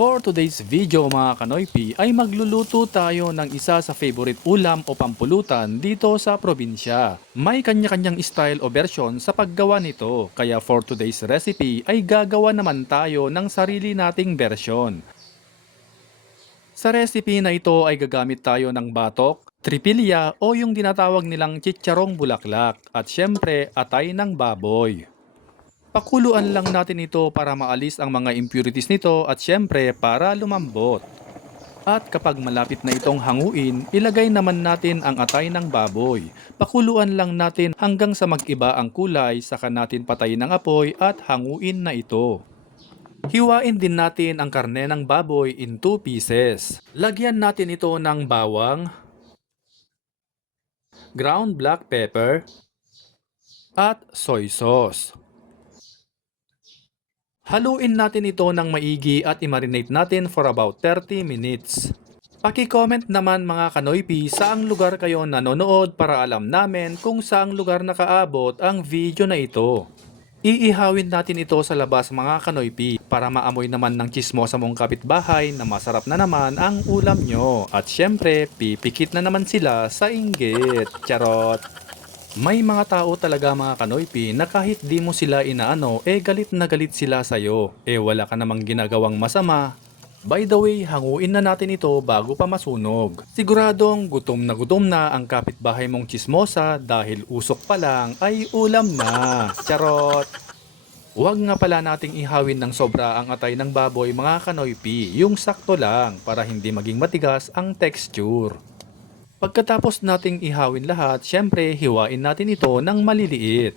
For today's video mga Kanoypi ay magluluto tayo ng isa sa favorite ulam o pampulutan dito sa probinsya. May kanya-kanyang style o version sa paggawa nito, kaya for today's recipe ay gagawa naman tayo ng sarili nating version. Sa recipe na ito ay gagamit tayo ng batok, tripilya o yung tinatawag nilang chicharong bulaklak at syempre atay ng baboy. Pakuluan lang natin ito para maalis ang mga impurities nito at syempre para lumambot. At kapag malapit na itong hanguin, ilagay naman natin ang atay ng baboy. Pakuluan lang natin hanggang sa mag-iba ang kulay, saka natin patayin ang apoy at hanguin na ito. Hiwain din natin ang karne ng baboy in 2 pieces. Lagyan natin ito ng bawang, ground black pepper, at soy sauce. Haluin natin ito ng maigi at i-marinate natin for about 30 minutes. Paki-comment naman mga Kanoypi saang lugar kayo nanonood para alam namin kung saang lugar nakaabot ang video na ito. Iihawin natin ito sa labas mga Kanoypi para maamoy naman ng chismosa mong kapitbahay na masarap na naman ang ulam nyo. At syempre, pipikit na naman sila sa inggit. Charot! May mga tao talaga mga Kanoypi na kahit di mo sila inaano galit na galit sila sa'yo. Wala ka namang ginagawang masama. By the way, hanguin na natin ito bago pa masunog. Siguradong gutom na ang kapitbahay mong chismosa dahil usok pa lang ay ulam na. Charot! Huwag nga pala nating ihawin ng sobra ang atay ng baboy mga Kanoypi, yung sakto lang para hindi maging matigas ang texture. Pagkatapos nating ihawin lahat, syempre hiwain natin ito ng maliliit.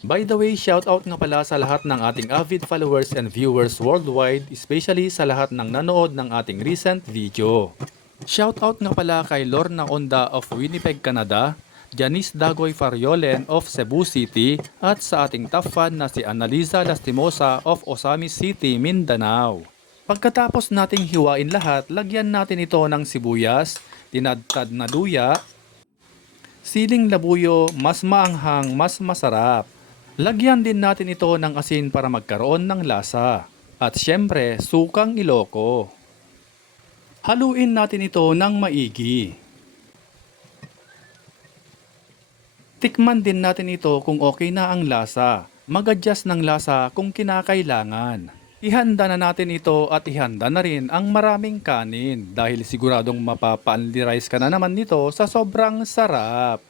By the way, shoutout nga pala sa lahat ng ating avid followers and viewers worldwide, especially sa lahat ng nanood ng ating recent video. Shoutout nga pala kay Lorna Onda of Winnipeg, Canada, Janice Dagoy Fariolen of Cebu City, at sa ating top fan na si Annalisa Lastimosa of Osamis City, Mindanao. Pagkatapos nating hiwain lahat, lagyan natin ito ng sibuyas, tinadtad na luya, siling labuyo, mas maanghang, mas masarap. Lagyan din natin ito ng asin para magkaroon ng lasa. At syempre, sukang Iloko. Haluin natin ito ng maigi. Tikman din natin ito kung okay na ang lasa. Mag-adjust ng lasa kung kinakailangan. Ihanda na natin ito at ihanda na rin ang maraming kanin dahil siguradong mapa-only rice ka na naman nito sa sobrang sarap.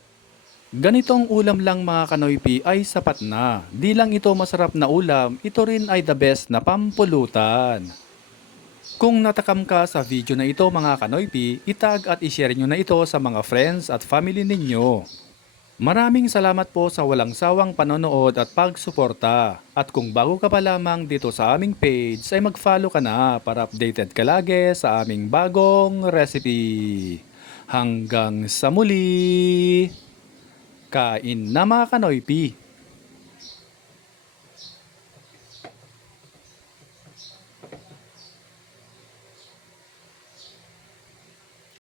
Ganitong ulam lang mga Kanoypi ay sapat na. Di lang ito masarap na ulam, ito rin ay the best na pampulutan. Kung natakam ka sa video na ito mga Kanoypi, itag at ishare nyo na ito sa mga friends at family ninyo. Maraming salamat po sa walang sawang panonood at pagsuporta. At kung bago ka pa lamang dito sa aming page ay mag-follow ka na para updated ka lagi sa aming bagong recipe. Hanggang sa muli! Kain na mga Kanoypi!